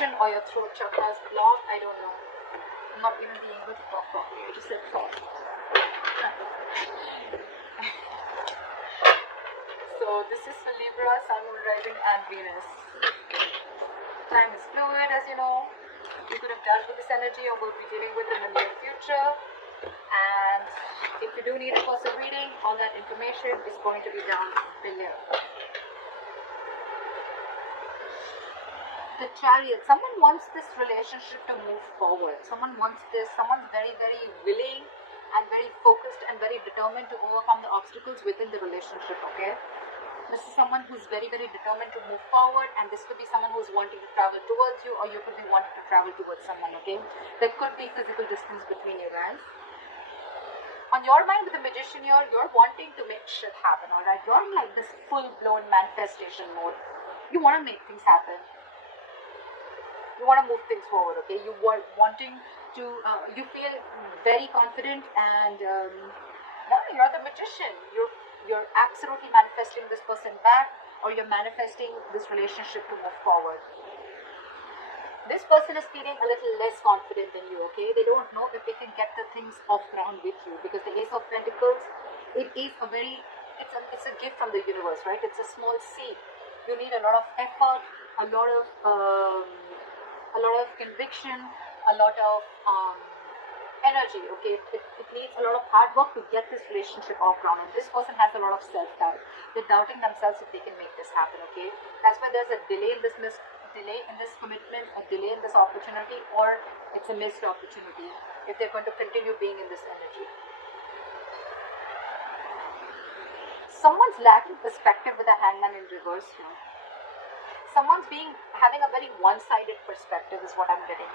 constriction or your throat chakra is blocked. I don't know. I'm not even being able to talk properly. I just said thought. So this is for Libra, Sun, Moon, Rising and Venus. Time is fluid, as you know. You could have dealt with this energy or will be dealing with it in the near future. And if you do need a personal reading, all that information is going to be down below. The Chariot. Someone wants this relationship to move forward. Someone wants this. Someone's very, very willing and very focused and very determined to overcome the obstacles within the relationship, okay? This is someone who's very, very determined to move forward, and this could be someone who's wanting to travel towards you, or you could be wanting to travel towards someone, okay? There could be physical distance between you guys. On your mind with the Magician here, you're wanting to make shit happen, alright? You're in like this full-blown manifestation mode. You want to make things happen. You want to move things forward, okay? You were wanting to, you feel very confident and, you're the Magician. You're absolutely manifesting this person back, or you're manifesting this relationship to move forward. This person is feeling a little less confident than you, okay? They don't know if they can get the things off ground with you, because the Ace of Pentacles, it is a very, it's a gift from the universe, right? It's a small seed. You need a lot of effort, a lot of conviction, a lot of energy, okay? It needs a lot of hard work to get this relationship off ground, and this person has a lot of self-doubt. They're doubting themselves if they can make this happen, okay? That's why there's a delay in this commitment, a delay in this opportunity, or it's a missed opportunity if they're going to continue being in this energy. Someone's lacking perspective with a Hangman in reverse here. Someone's having a very one-sided perspective is what I'm getting.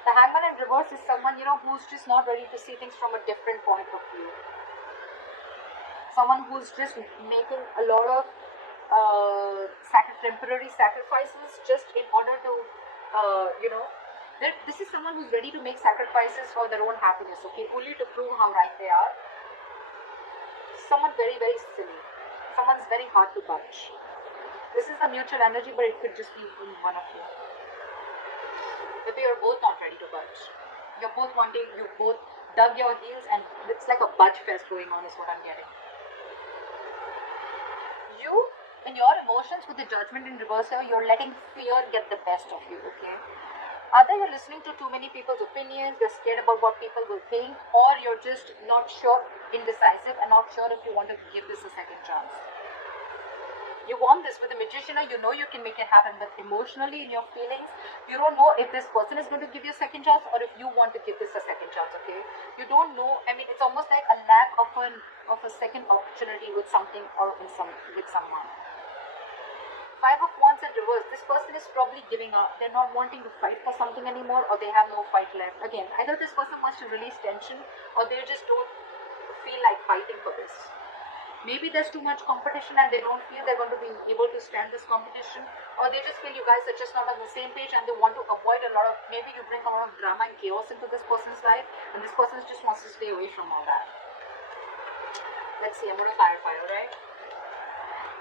The Hangman in reverse is someone, who's just not ready to see things from a different point of view. Someone who's just making a lot of temporary sacrifices just in order to, this is someone who's ready to make sacrifices for their own happiness, okay, only to prove how right they are. Someone very, very silly. Someone's very hard to budge. This is a mutual energy, but it could just be in one of you. Maybe you're both not ready to budge. You both dug your heels, and it's like a budge fest going on is what I'm getting. You, in your emotions with the Judgment in reverse here, you're letting fear get the best of you, okay? Either you're listening to too many people's opinions, you're scared about what people will think, or you're just not sure, indecisive, and not sure if you want to give this a second chance. You want this with the Magician, you know you can make it happen, but emotionally, in your feelings, you don't know if this person is going to give you a second chance, or if you want to give this a second chance, okay? You don't know. I mean, it's almost like a lack of a second opportunity with something or with someone. Five of Wands in reverse. This person is probably giving up. They're not wanting to fight for something anymore, or they have no fight left. Again, either this person wants to release tension, or they just don't feel like fighting for this. Maybe there's too much competition and they don't feel they're going to be able to stand this competition, or they just feel you guys are just not on the same page and they want to avoid a lot of, maybe you bring a lot of drama and chaos into this person's life, and this person just wants to stay away from all that. Let's see, I'm going to clarify, alright?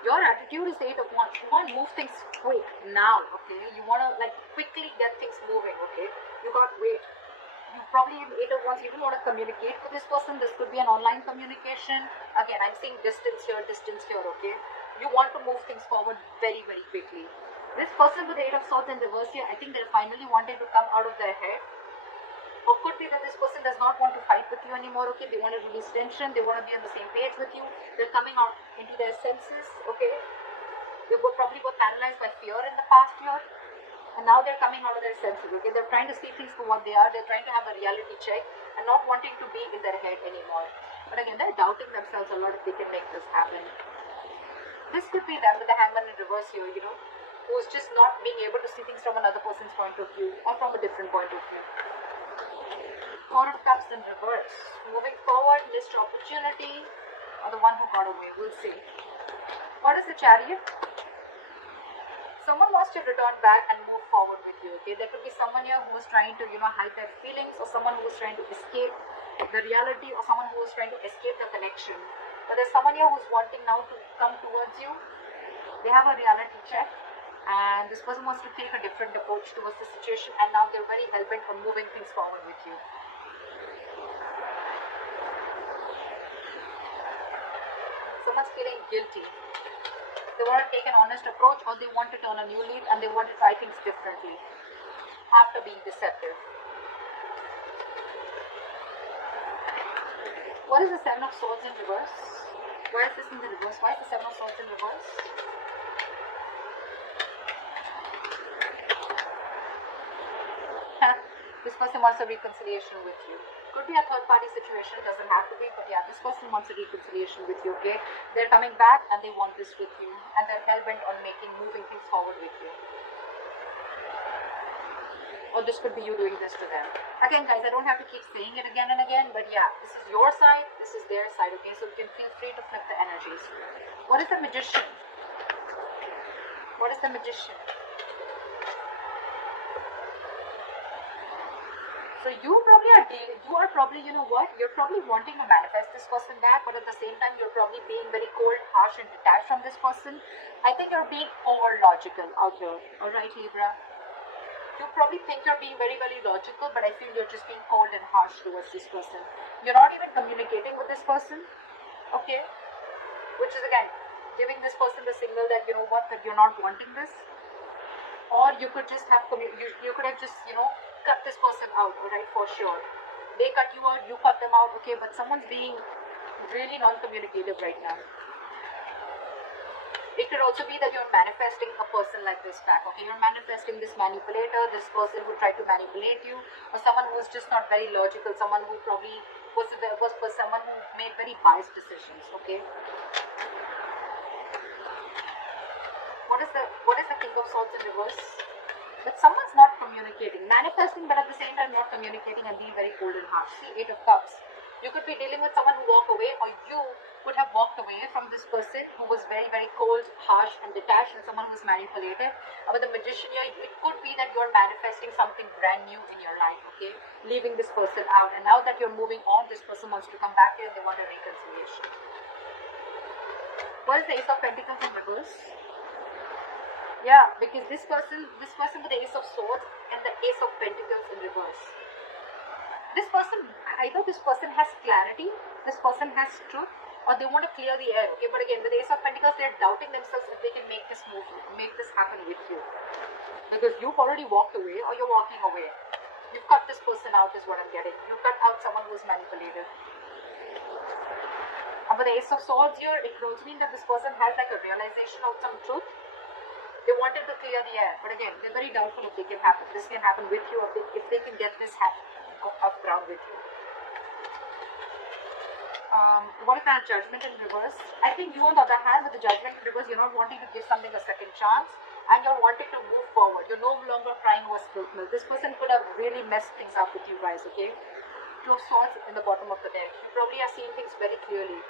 Your attitude is the 8 of Wands. You want to move things quick now, okay? You want to quickly get things moving, okay? You can't wait. You probably in 8 of Wands, you don't want to communicate with this person. This could be an online communication. Again, I'm seeing distance here, okay? You want to move things forward very, very quickly. This person with the 8 of Swords in reverse here, I think they're finally wanting to come out of their head. Or could be that this person does not want to fight with you anymore, okay? They want to release tension. They want to be on the same page with you. They're coming out into their senses, okay? They probably were paralyzed by fear in the past year. And now they're coming out of their senses, okay? They're trying to see things for what they are. They're trying to have a reality check and not wanting to be in their head anymore. But again, they're doubting themselves a lot if they can make this happen. This could be them with the Hangman in reverse here, who's just not being able to see things from another person's point of view or from a different point of view. Four of Cups in reverse. Moving forward, missed opportunity, or the one who got away. We'll see. What is the Chariot? Someone wants to return back and move forward with you, okay? There could be someone here who is trying to, hide their feelings, or someone who is trying to escape the reality, or someone who is trying to escape the connection. But there's someone here who's wanting now to come towards you. They have a reality check. and this person wants to take a different approach towards the situation, and now they're very hell-bent on moving things forward with you. Someone's feeling guilty. They want to take an honest approach, or they want to turn a new leaf and they want to try things differently after being deceptive. What is the Seven of Swords in reverse? Why is this in the reverse? Why is the Seven of Swords in reverse? This person wants a reconciliation with you. Could be a third party situation, doesn't have to be, but yeah, this person wants a reconciliation with you, okay? They're coming back and they want this with you, and they're hell-bent on moving things forward with you. Or this could be you doing this to them. Again, guys, I don't have to keep saying it again and again, but yeah, this is your side, this is their side, okay? So you can feel free to flip the energies. What is the Magician? What is the Magician? So you are probably, you know what, you're probably wanting to manifest this person back, but at the same time, you're probably being very cold, harsh, and detached from this person. I think you're being over logical out here. Alright, Libra? You probably think you're being very, very logical, but I feel you're just being cold and harsh towards this person. You're not even communicating with this person, okay? Which is, again, giving this person the signal that, you know what, that you're not wanting this. Or you could just have, you could have just, you know, cut this person out, alright, for sure. They cut you out, you cut them out, okay, but someone's being really non-communicative right now. It could also be that you're manifesting a person like this back, okay? You're manifesting this manipulator, this person who tried to manipulate you, or someone who's just not very logical, someone who probably was someone who made very biased decisions, okay? What is the King of Swords in reverse? But someone's not communicating, manifesting, but at the same time not communicating and being very cold and harsh. See, Eight of Cups. You could be dealing with someone who walked away, or you could have walked away from this person who was very, very cold, harsh, and detached, and someone who was manipulative. With the Magician here, it could be that you're manifesting something brand new in your life, okay? Leaving this person out, and now that you're moving on, this person wants to come back here, they want a reconciliation. What is the Ace of Pentacles in reverse? Yeah, because this person with the Ace of Swords and the Ace of Pentacles in reverse. This person, either this person has clarity, this person has truth, or they want to clear the air, okay? But again, with the Ace of Pentacles, they're doubting themselves if they can make this move, make this happen with you. Because you've already walked away, or you're walking away. You've cut this person out is what I'm getting. You cut out someone who's manipulative. And with the Ace of Swords here, it could also mean that this person has like a realization of some truth. They wanted to clear the air, but again, they're very doubtful if they can happen. This can happen with you, or if they can get this off ground with you. What is that Judgment in reverse? I think you, on the other hand, with the Judgment in reverse, you're not wanting to give something a second chance, and you're wanting to move forward. You're no longer crying over spilt milk. This person could have really messed things up with you guys, okay? Two of Swords in the bottom of the deck. You probably are seeing things very clearly.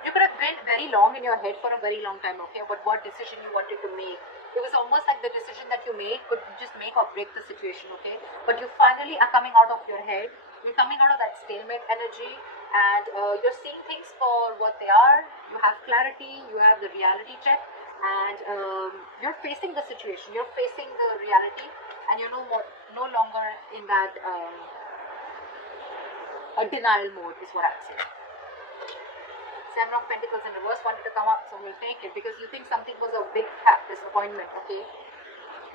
You could have been very long in your head for a very long time, okay, but what decision you wanted to make. It was almost like the decision that you made could just make or break the situation, okay? But you finally are coming out of your head. You're coming out of that stalemate energy, and you're seeing things for what they are. You have clarity, you have the reality check, and you're facing the situation. You're facing the reality, and you're no longer in that denial mode, is what I'd say. Seven of Pentacles in reverse wanted to come up, so we'll take it because you think something was a big disappointment, okay?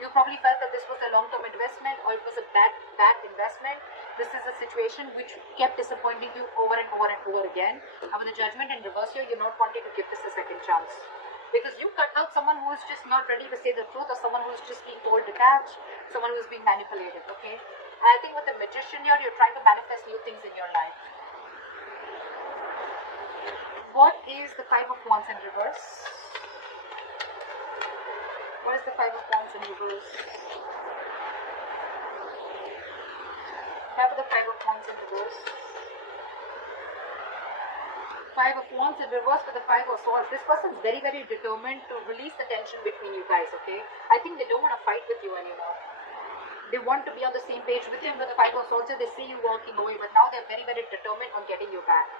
You probably felt that this was a long-term investment, or it was a bad investment. This is a situation which kept disappointing you over and over and over again. And with the Judgment in reverse here, you're not wanting to give this a second chance. Because you cut out someone who is just not ready to say the truth, or someone who is just being cold detached, someone who is being manipulated, okay? And I think with the Magician here, you're trying to manifest new things in your life. What is the Five of Wands in reverse? What is the Five of Wands in reverse? Have the Five of Wands in reverse. Five of Wands in reverse with the Five of Swords. This person's very, very determined to release the tension between you guys, okay? I think they don't want to fight with you anymore. They want to be on the same page with you. With the Five of Swords, they see you walking away, but now they're very, very determined on getting you back.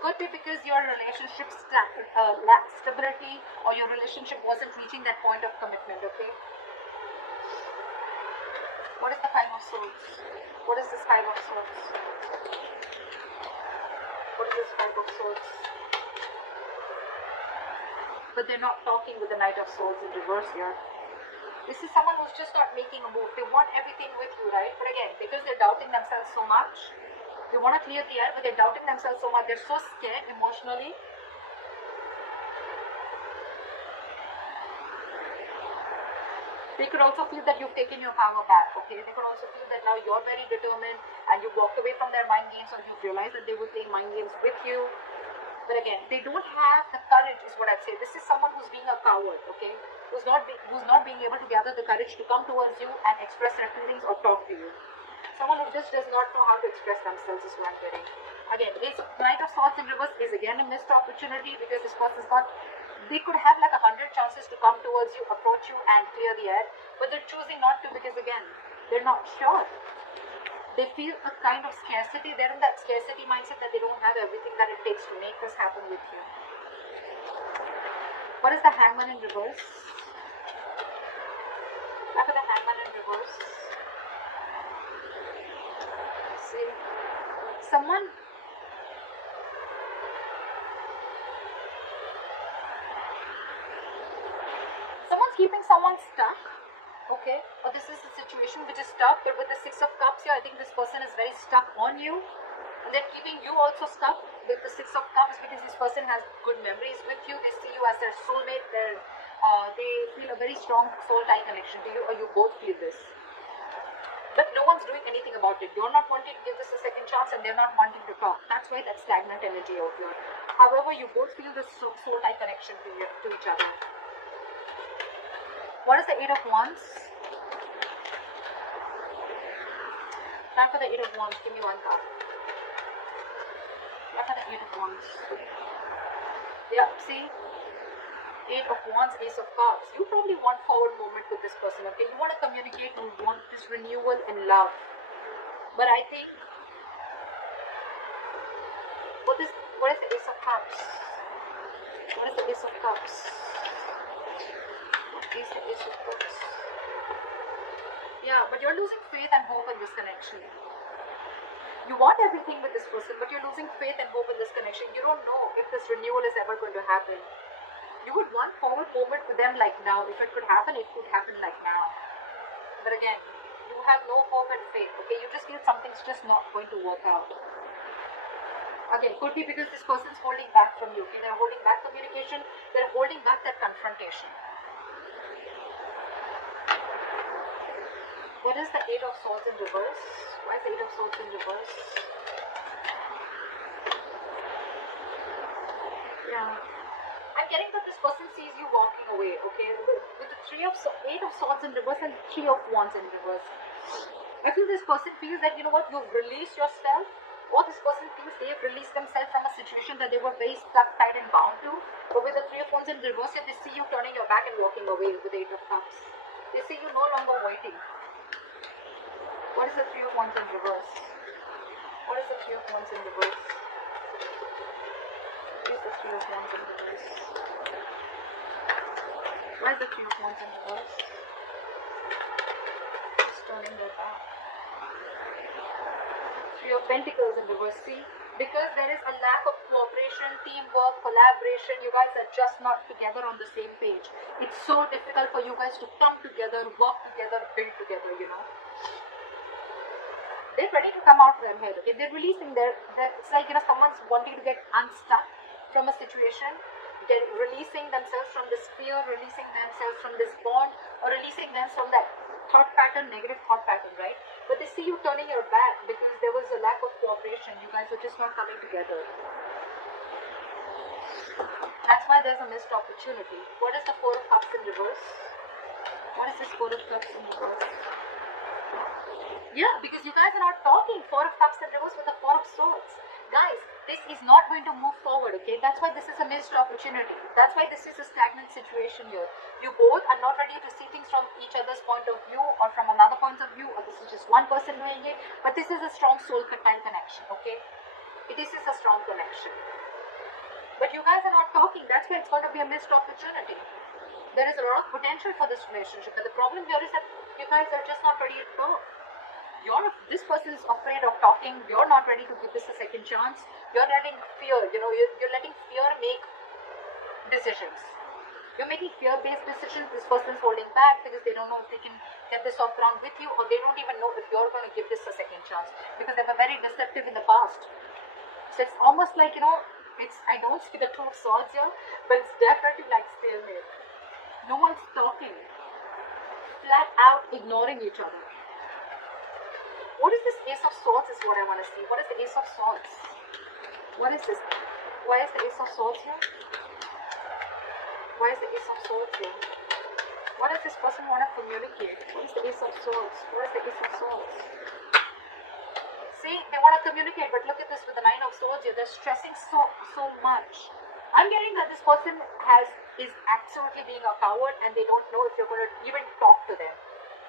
Could be because your relationship lacked stability, or your relationship wasn't reaching that point of commitment, okay? What is the Five of Swords? What is this Five of Swords? What is this Five of Swords? But they're not talking with the Knight of Swords in reverse here. This is someone who's just not making a move. They want everything with you, right? But again, because they're doubting themselves so much, they want to clear the air, but they're doubting themselves so much. They're so scared emotionally. They could also feel that you've taken your power back, okay? They could also feel that now you're very determined and you walked away from their mind games, or you've realized that they were playing mind games with you. But again, they don't have the courage, is what I'd say. This is someone who's being a coward, okay? Who's not being able to gather the courage to come towards you and express their feelings or talk to you. Someone who just does not know how to express themselves is what I'm getting. Again, this Knight of Swords in reverse is again a missed opportunity, because this person's got, they could have like 100 chances to come towards you, approach you and clear the air, but they're choosing not to, because again, they're not sure. They feel a kind of scarcity. They're in that scarcity mindset that they don't have everything that it takes to make this happen with you. What is the Hangman in reverse? After the Hangman in reverse, see, someone's keeping someone stuck. Okay, or this is a situation which is stuck, but with the Six of Cups here, I think this person is very stuck on you, and they're keeping you also stuck with the Six of Cups, because this person has good memories with you. They see you as their soulmate. They feel a very strong soul tie connection to you, or you both feel this. But no one's doing anything about it. You're not wanting to give this a second chance, and they're not wanting to talk. That's why that stagnant energy out here. However, you both feel this soul tie connection to each other. What is the Eight of Wands? Time for the Eight of Wands. Give me one card. Time for the Eight of Wands. Yeah, see? Eight of Wands, Ace of Cups. You probably want forward movement with this person, okay? You want to communicate, you want this renewal in love. But I think, what is the Ace of Cups? What is the Ace of Cups? What is the Ace of Cups? Yeah, but you're losing faith and hope in this connection. You want everything with this person, but you're losing faith and hope in this connection. You don't know if this renewal is ever going to happen. You would want forward movement with them like now. If it could happen, it could happen like now. But again, you have no hope and faith, okay? You just feel something's just not going to work out. Again, could be because this person's holding back from you, okay? They're holding back communication. They're holding back that confrontation. What is the Eight of Swords in reverse? Why is the Eight of Swords in reverse? Yeah. I'm getting that this person sees you walking away, okay? With the Eight of Swords in reverse and Three of Wands in reverse. I feel this person feels that, you know what, you've released yourself, or this person feels they've released themselves from a situation that they were very stuck, tied and bound to. But with the Three of Wands in reverse, they see you turning your back and walking away with the Eight of Cups. They see you no longer waiting. What is the Three of Wands in reverse? What is the Three of Wands in reverse? What is the Three of Wands in reverse? Why is the Three of Wands in reverse? Just turning their back. Three of Pentacles in reverse. See? Because there is a lack of cooperation, teamwork, collaboration. You guys are just not together on the same page. It's so difficult for you guys to come together, work together, build together, you know. They're ready to come out of their head, okay? They're releasing it's like, you know, someone's wanting to get unstuck from a situation, releasing themselves from this fear, releasing themselves from this bond, or releasing them from that thought pattern, negative thought pattern, right? But they see you turning your back because there was a lack of cooperation. You guys were just not coming together. That's why there's a missed opportunity. What is the Four of Cups in reverse? What is this Four of Cups in reverse? Yeah, because you guys are not talking. Four of Cups in reverse with the Four of Swords. Guys, this is not going to move forward, okay? That's why this is a missed opportunity. That's why this is a stagnant situation here. You both are not ready to see things from each other's point of view or from another point of view, or this is just one person doing it. But this is a strong soul tie connection, okay? This is a strong connection. But you guys are not talking. That's why it's going to be a missed opportunity. There is a lot of potential for this relationship, but the problem here is that you guys are just not ready to talk. This person is afraid of talking. You're not ready to give this a second chance. You're letting fear, you're letting fear make decisions. You're making fear-based decisions. This person is holding back because they don't know if they can get this off ground with you, or they don't even know if you're going to give this a second chance because they were very deceptive in the past. So it's almost like, I don't see the Two of Swords here, but it's definitely like stalemate. No one's talking. Flat out ignoring each other. What is this Ace of Swords is what I want to see. What is the Ace of Swords? What is this? Why is the Ace of Swords here? Why is the Ace of Swords here? What does this person want to communicate? What is the Ace of Swords? What is the Ace of Swords? See, they want to communicate, but look at this with the Nine of Swords here. They're stressing so much. I'm getting that this person is absolutely being a coward, and they don't know if you're going to even talk to them.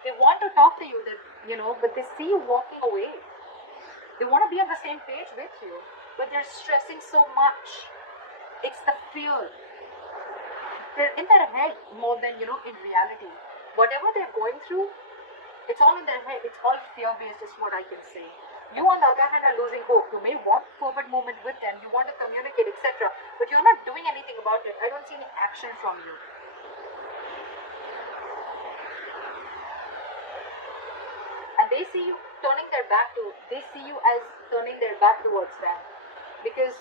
They want to talk to you, but they see you walking away. They want to be on the same page with you, but they're stressing so much. It's the fear. They're in their head more than, in reality. Whatever they're going through, it's all in their head. It's all fear-based is what I can say. You, on the other hand, are losing hope. You may want forward movement with them. You want to communicate, etc. But you're not doing anything about it. I don't see any action from you. And they see you they see you as turning their back towards them because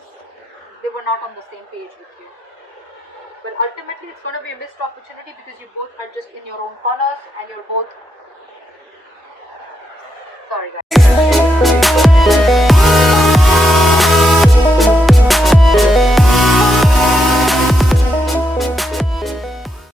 they were not on the same page with you. But ultimately, it's going to be a missed opportunity because you both are just in your own corners and you're both... Sorry guys.